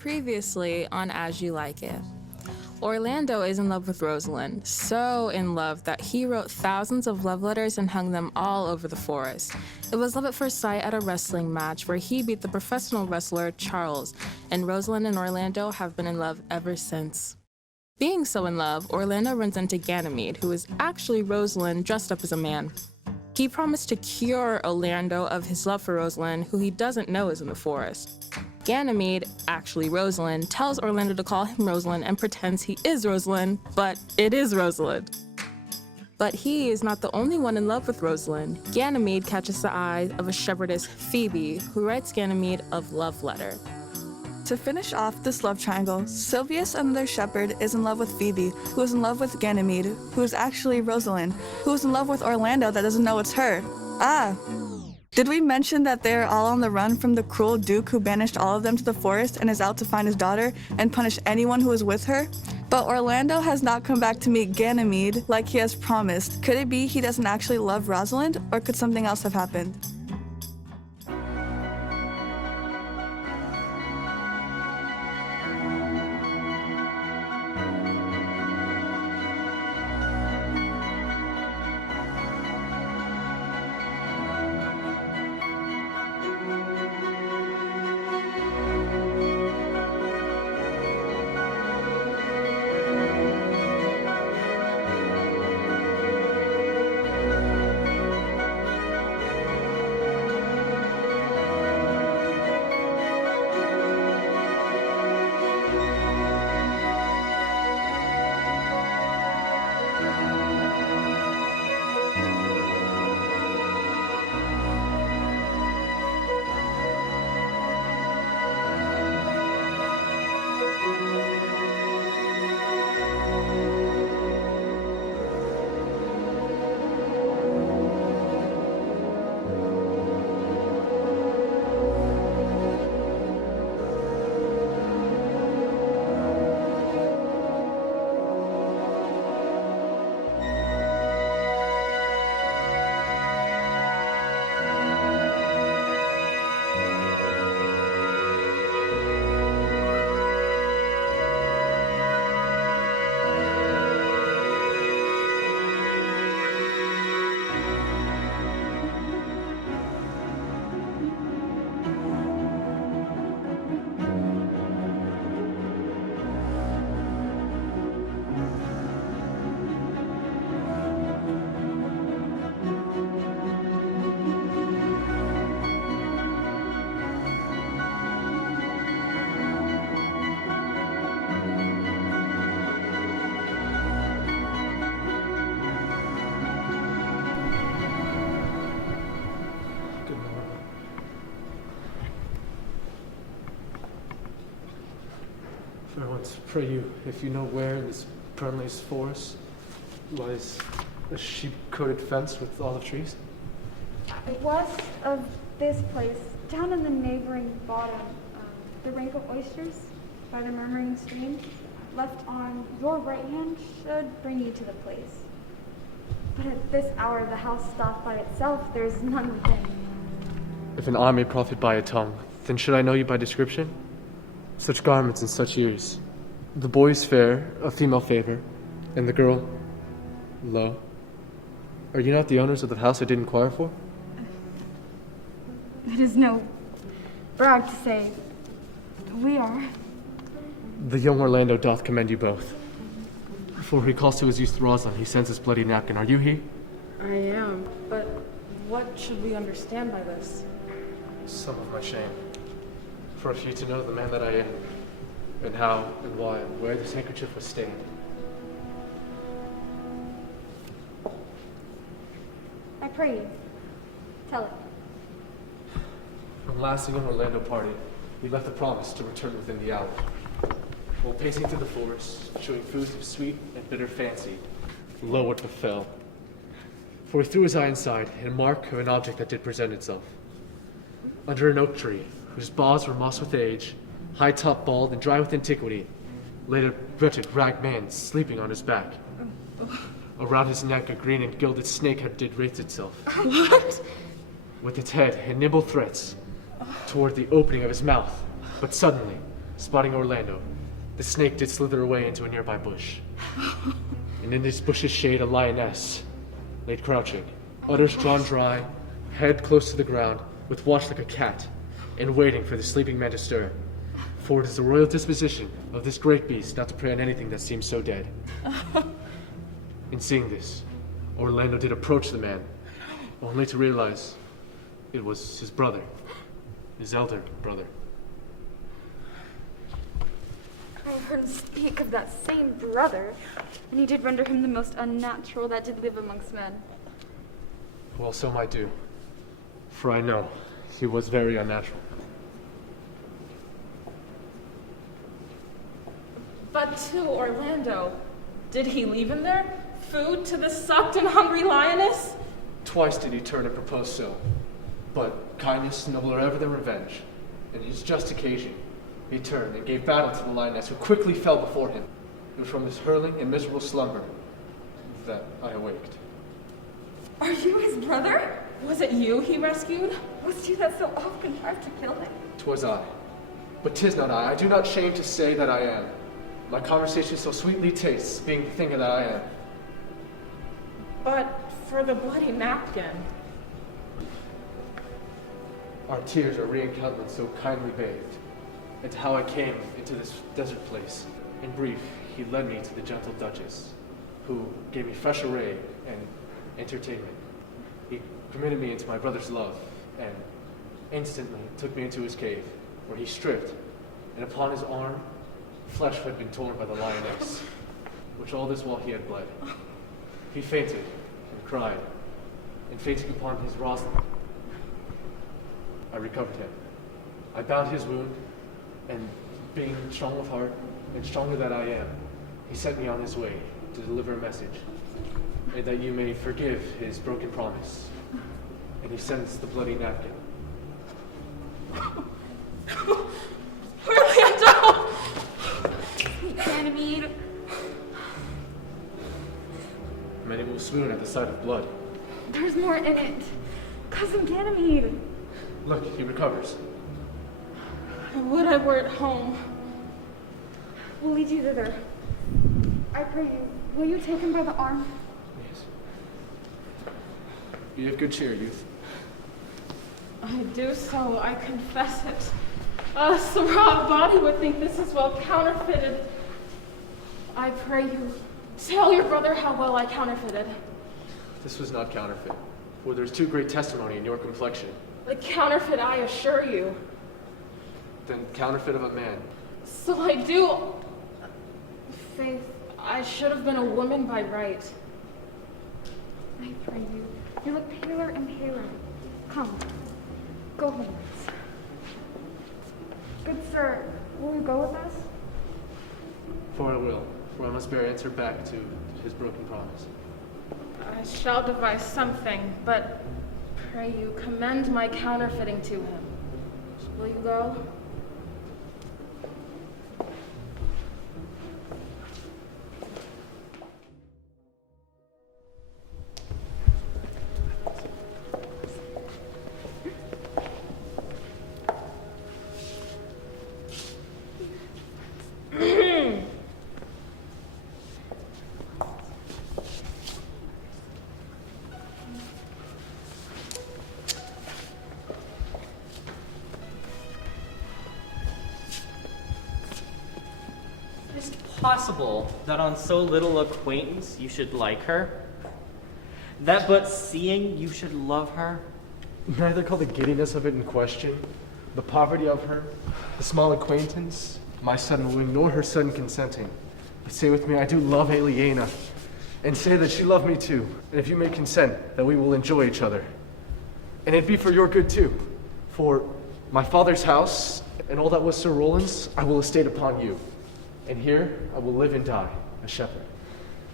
Previously on As You Like It. Orlando is in love with Rosalind, so in love that he wrote thousands of love letters and hung them all over the forest. It was love at first sight at a wrestling match where he beat the professional wrestler Charles, and Rosalind and Orlando have been in love ever since. Being so in love, Orlando runs into Ganymede, who is actually Rosalind dressed up as a man. He promised to cure Orlando of his love for Rosalind, who he doesn't know is in the forest. Ganymede, actually Rosalind, tells Orlando to call him Rosalind and pretends he is Rosalind, but it is Rosalind. But he is not the only one in love with Rosalind. Ganymede catches the eye of a shepherdess, Phoebe, who writes Ganymede a love letter. To finish off this love triangle, Sylvius, another shepherd, is in love with Phoebe, who is in love with Ganymede, who is actually Rosalind, who is in love with Orlando that doesn't know it's her. Did we mention that they are all on the run from the cruel duke who banished all of them to the forest and is out to find his daughter and punish anyone who is with her? But Orlando has not come back to meet Ganymede like he has promised. Could it be he doesn't actually love Rosalind, or could something else have happened? I want to pray you, if you know where in this Burnley's forest lies a sheep-coated fence with olive trees. West of this place, down in the neighboring bottom, the wrinkled oysters by the murmuring stream, left on your right hand, should bring you to the place. But at this hour, the house stopped by itself. There is none within. If an eye may profit by a tongue, then should I know you by description? Such garments and such ears. The boy is fair, of female favor, and the girl, low. Are you not the owners of the house I did inquire for? It is no brag to say we are. The young Orlando doth commend you both. Before he calls to his youth Rosalind, he sends his bloody napkin. Are you he? I am, but what should we understand by this? Some of my shame. For if you to know the man that I am, and how and why and where this handkerchief was stained. I pray you, tell it. When last the young Orlando parted, we left a promise to return within the hour. While pacing through the forest, showing foods of sweet and bitter fancy, lo what befell. For he threw his eye inside, in mark of an object that did present itself. Under an oak tree, whose boughs were moss with age, high-top bald and dry with antiquity, laid a wretched rag man sleeping on his back. Around his neck a green and gilded snakehead did raise itself. What? With its head in nimble threats toward the opening of his mouth. But suddenly, Spotting Orlando, the snake did slither away into a nearby bush. And in this bush's shade, a lioness laid crouching, udders drawn dry, head close to the ground, with watch like a cat, and waiting for the sleeping man to stir. For it is the royal disposition of this great beast not to prey on anything that seems so dead. In seeing this, Orlando did approach the man, only to realize it was his brother, his elder brother. I heard him speak of that same brother, and he did render him the most unnatural that did live amongst men. Well, so might do, for I know he was very unnatural. But to Orlando, did he leave him there? Food to the sucked and hungry lioness? Twice did he turn and propose so, but kindness nobler ever than revenge. In his just occasion, he turned and gave battle to the lioness, who quickly fell before him. It was from this hurling and miserable slumber that I awaked. Are you his brother? Was it you he rescued? Was you that so oft contrived to kill him? 'Twas I, but 'tis not I. I do not shame to say that I am. My conversation so sweetly tastes, being the thing that I am. But for the bloody napkin. Our tears are re-encountered so kindly bathed, and how I came into this desert place. In brief, he led me to the gentle Duchess, who gave me fresh array and entertainment. He permitted me into my brother's love, and instantly took me into his cave, where he stripped, and upon his arm, flesh had been torn by the lioness, which all this while he had bled. He fainted and cried, and fainting upon his Rosalind, I recovered him. I bound his wound, and being strong of heart, and stronger that I am, he sent me on his way to deliver a message, and that you may forgive his broken promise. And he sends the bloody napkin. Orlando! Sweet Ganymede. Many will swoon at the sight of blood. There's more in it. Cousin Ganymede. Look, he recovers. Would I were at home. We'll lead you thither. I pray you, will you take him by the arm? Yes. Be of good cheer, youth. I do so, I confess it. A Sarah body would think this is well counterfeited. I pray you, tell your brother how well I counterfeited. This was not counterfeit, for there's too great testimony in your complexion. The counterfeit, I assure you. Then counterfeit of a man. So I do. Faith, I should have been a woman by right. I pray you. You look paler and paler. Come, go homewards. Good sir, will you go with us? For I will, for I must bear answer back to his broken promise. I shall devise something, but pray you commend my counterfeiting to him. Will you go? Possible that on so little acquaintance you should like her? That but seeing you should love her? Neither call the giddiness of it in question, the poverty of her, the small acquaintance, my sudden wooing, nor her sudden consenting. But say with me, I do love Aliena, and say that she loved me too, and if you may consent, that we will enjoy each other. And it be for your good too, for my father's house, and all that was Sir Roland's, I will estate upon you. And here I will live and die, a shepherd.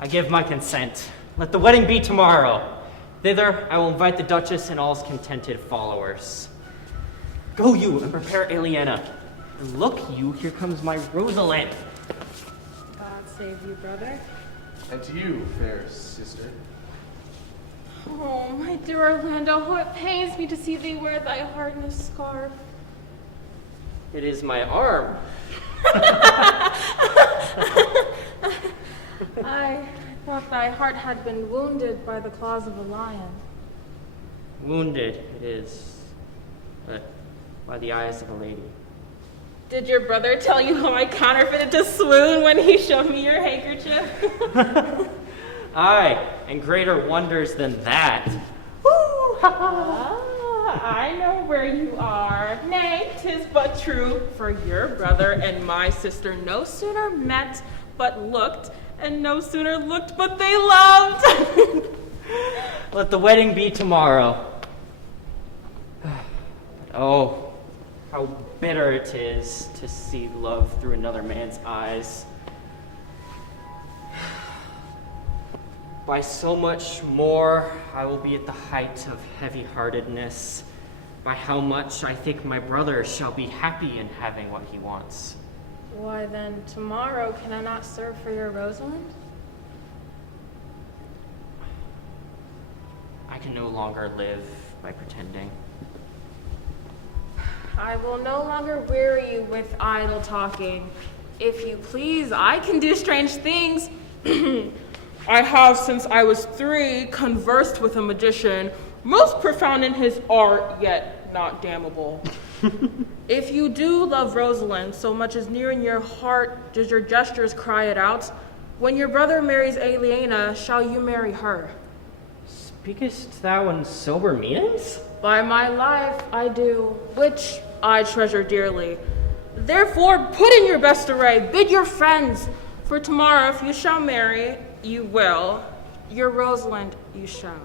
I give my consent. Let the wedding be tomorrow. Thither I will invite the Duchess and all his contented followers. Go you and prepare Aliena. And look you, here comes my Rosalind. God save you, brother. And to you, fair sister. Oh, my dear Orlando, how it pains me to see thee wear thy hardness scarf. It is my arm. heart had been wounded by the claws of a lion. Wounded it is, but by the eyes of a lady. Did your brother tell you how I counterfeited to swoon when he showed me your handkerchief? Aye, and greater wonders than that. I know where you are. Nay, 'tis but true, for your brother and my sister no sooner met but looked, and no sooner looked but they loved. Let the wedding be tomorrow. Oh, how bitter it is to see love through another man's eyes. By so much more, I will be at the height of heavy-heartedness. By how much I think my brother shall be happy in having what he wants. Why then, tomorrow can I not serve for your Rosalind? I can no longer live by pretending. I will no longer weary you with idle talking. If you please, I can do strange things. I have, since I was 3, conversed with a magician, most profound in his art, yet not damnable. If you do love Rosalind so much as near in your heart does your gestures cry it out, when your brother marries Aliena, shall you marry her? Speakest thou in sober meanings? By my life, I do, which I treasure dearly. Therefore, put in your best array, bid your friends, for tomorrow, if you shall marry, you will. Your Rosalind you shall.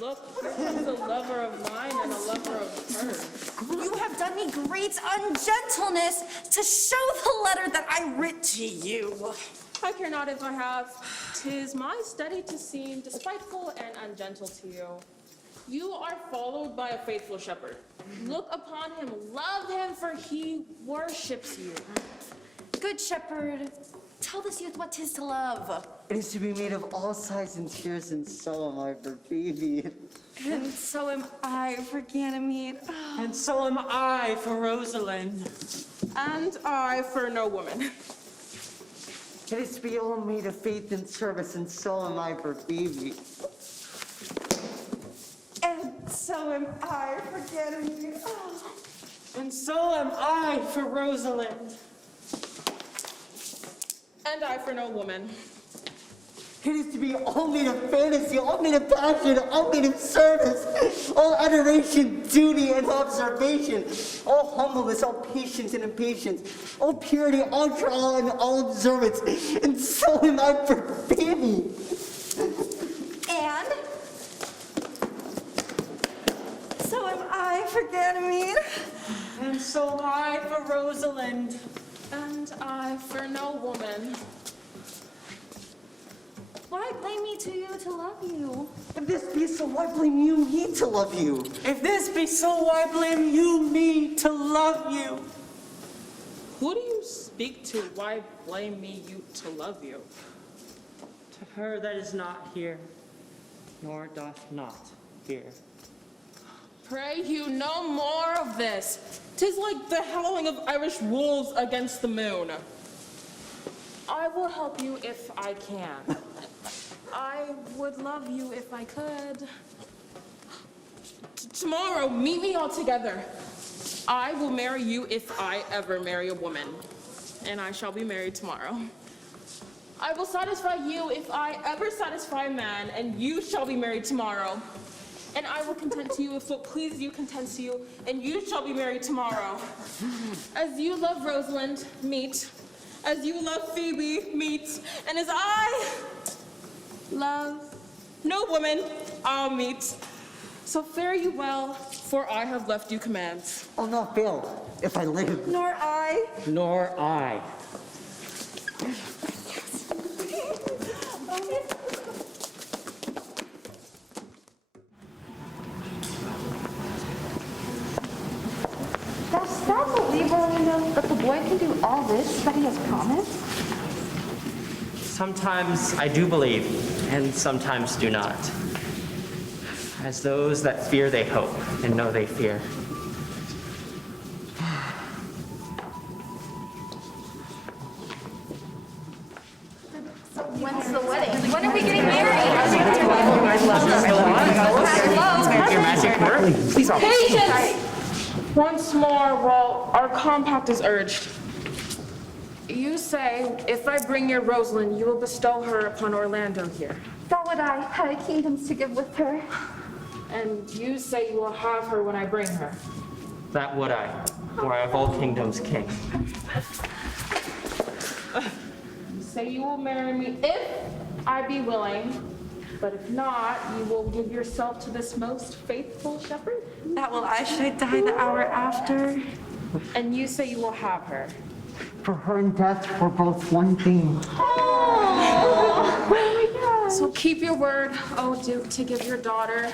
Look, here comes a lover of mine and a lover of hers. You have done me great ungentleness to show the letter that I writ to you. I care not if I have. 'Tis my study to seem despiteful and ungentle to you. You are followed by a faithful shepherd. Look upon him, love him, for he worships you. Good shepherd, tell this youth what 'tis to love. It is to be made of all sighs and tears, and so am I for baby. And so am I for Ganymede. And so am I for Rosalind. And I for no woman. It is to be all made of faith and service, and so am I for baby. And so am I for Ganymede. And so am I for Rosalind. And I for no woman. It is to be all made of fantasy, all made of passion, all made of service, all adoration, duty, and observation, all humbleness, all patience and impatience, all purity, all trial, and all observance. And so am I for baby. And so am I for Ganymede. And so am I for Rosalind. And I for no woman. Why blame me to you to love you? If this be so, why blame you me to love you? If this be so, why blame you me to love you? Who do you speak to? Why blame me you to love you? To her that is not here, nor doth not fear. Pray you no more of this. 'Tis like the howling of Irish wolves against the moon. I will help you if I can. I would love you if I could. Tomorrow, meet me all together. I will marry you if I ever marry a woman, and I shall be married tomorrow. I will satisfy you if I ever satisfy a man, and you shall be married tomorrow. And I will content to you if what pleases you contents you, and you shall be married tomorrow. As you love Rosalind, meet. As you love Phoebe, meet. And as I love no woman, I'll meet. So fare you well, for I have left you commands. I'll not fail if I live. Nor I. Nor I. Dost thou believe, Orlando, that the boy can do all this that he has promised? Sometimes I do believe, and sometimes do not. As those that fear they hope, and know they fear. When's the wedding? When are we getting married? Your magic word? Please all. Patience! Once more, well, our compact is urged. You say, if I bring your Rosalind, you will bestow her upon Orlando here. That would I had kingdoms to give with her. And you say you will have her when I bring her. That would I, for I have all kingdoms king. You say you will marry me if I be willing, but if not, you will give yourself to this most faithful shepherd? That will I should I die the hour after. And you say you will have her. For her and death were both one thing. So keep your word, O Duke, to give your daughter.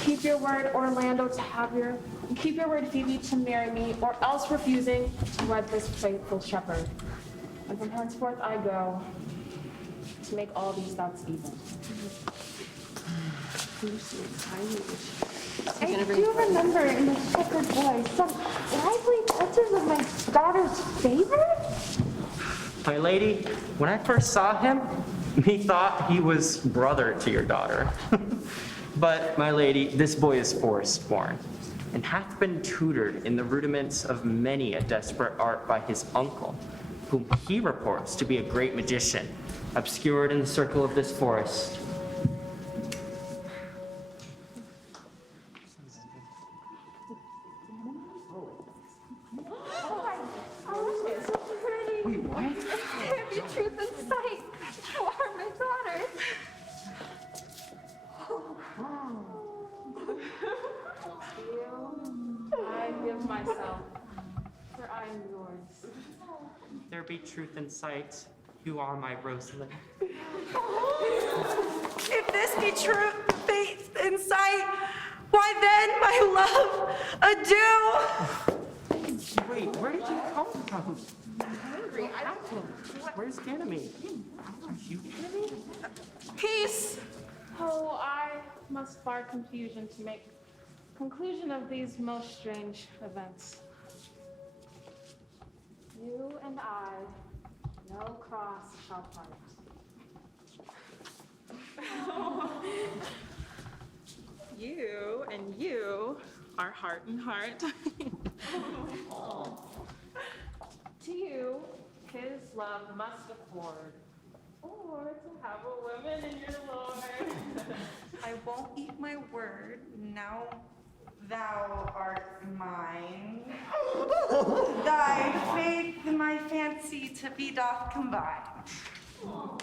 Keep your word, Orlando, to have her. And keep your word, Phoebe, to marry me, or else refusing to wed this faithful shepherd. And from henceforth I go to make all these doubts even. I do remember in the shepherd boy some lively touches of my daughter's favor. My lady, when I first saw him, methought he was brother to your daughter. But, my lady, this boy is forest-born, and hath been tutored in the rudiments of many a desperate art by his uncle, whom he reports to be a great magician, obscured in the circle of this forest. There be truth in sight. You are my daughter. I give myself, for I am yours. There be truth in sight, you are my Rosalind. If this be true, faith in sight, why then, my love, adieu. Wait, where did you come from? I'm hungry. I don't know. Where's Ganymede? Are you Ganymede? Peace. Oh, I must bar confusion to make conclusion of these most strange events. You and I, no cross shall part. You and you are heart and heart. To you, his love must afford, or to have a woman in your lord. I won't eat my word, now thou art mine. Thy faith and my fancy to be doth combine. Oh,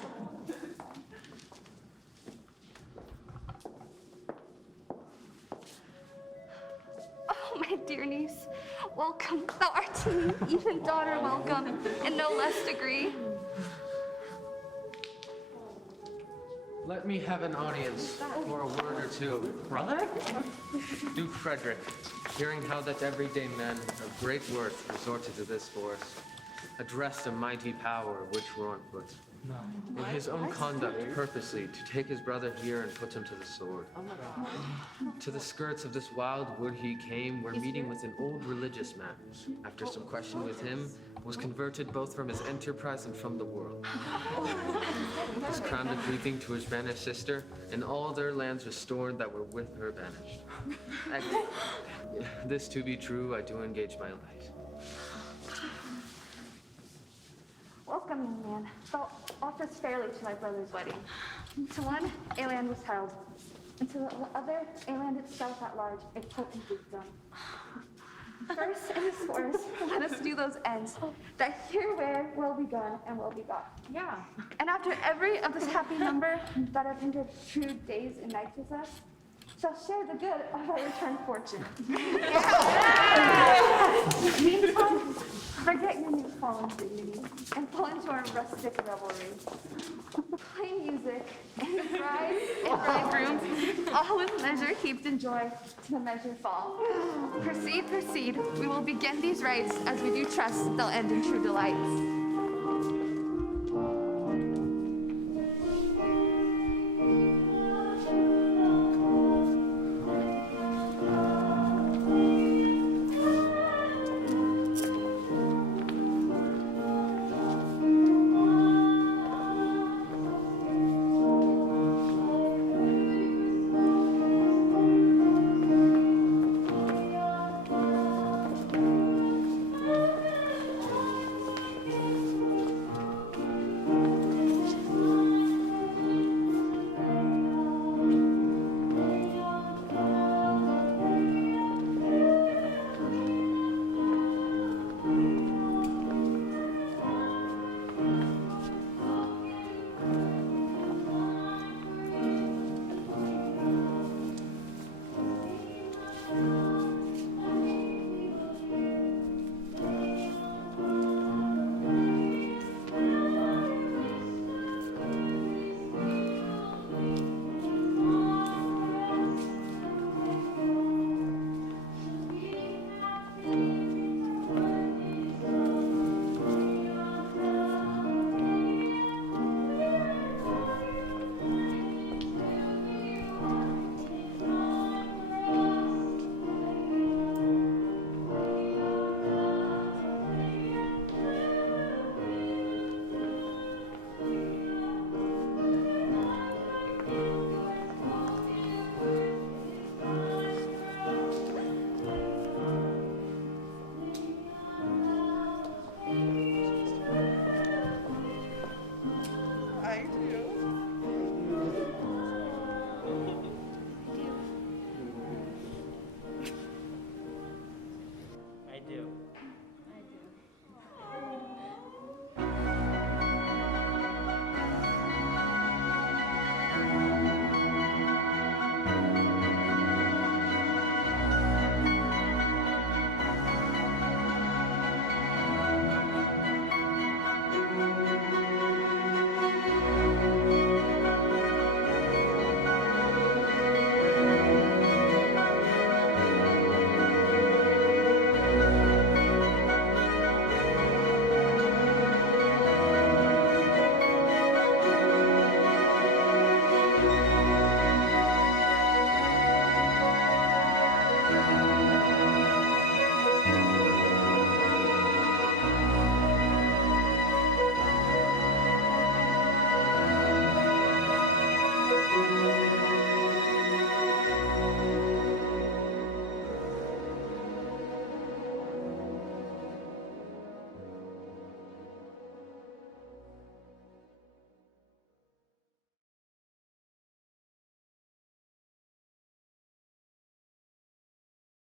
my dear niece, welcome. Thou art to me, even daughter, welcome, in no less degree. Let me have an audience for a word or two. Brother? Duke Frederick, hearing how that everyday men of great worth resorted to this forest, addressed a mighty power which were on foot. In his own conduct, purposely, to take his brother here and put him to the sword. To the skirts of this wild wood he came, where meeting with an old religious man, after some question with him, was converted both from his enterprise and from the world. Was crowned a grieving to his banished sister, and all their lands restored that were with her banished. This to be true, I do engage my life. Welcome, young man. Thou offers fairly to my brother's wedding. To one, a land was held, and to the other, a land itself at large, a potent wisdom. First, in this forest, let us do those ends, that here where will be gone and will be got. Yeah. And after every of this happy number that have entered true days and nights with us, shall share the good of our returned fortune. Meantime, forget your new fallen dignity and fall into our rustic revelry. Play music and bride and bridegroom, all with measure heaped in joy to the measure fall. Proceed, proceed. We will begin these rites as we do trust they'll end in true delights.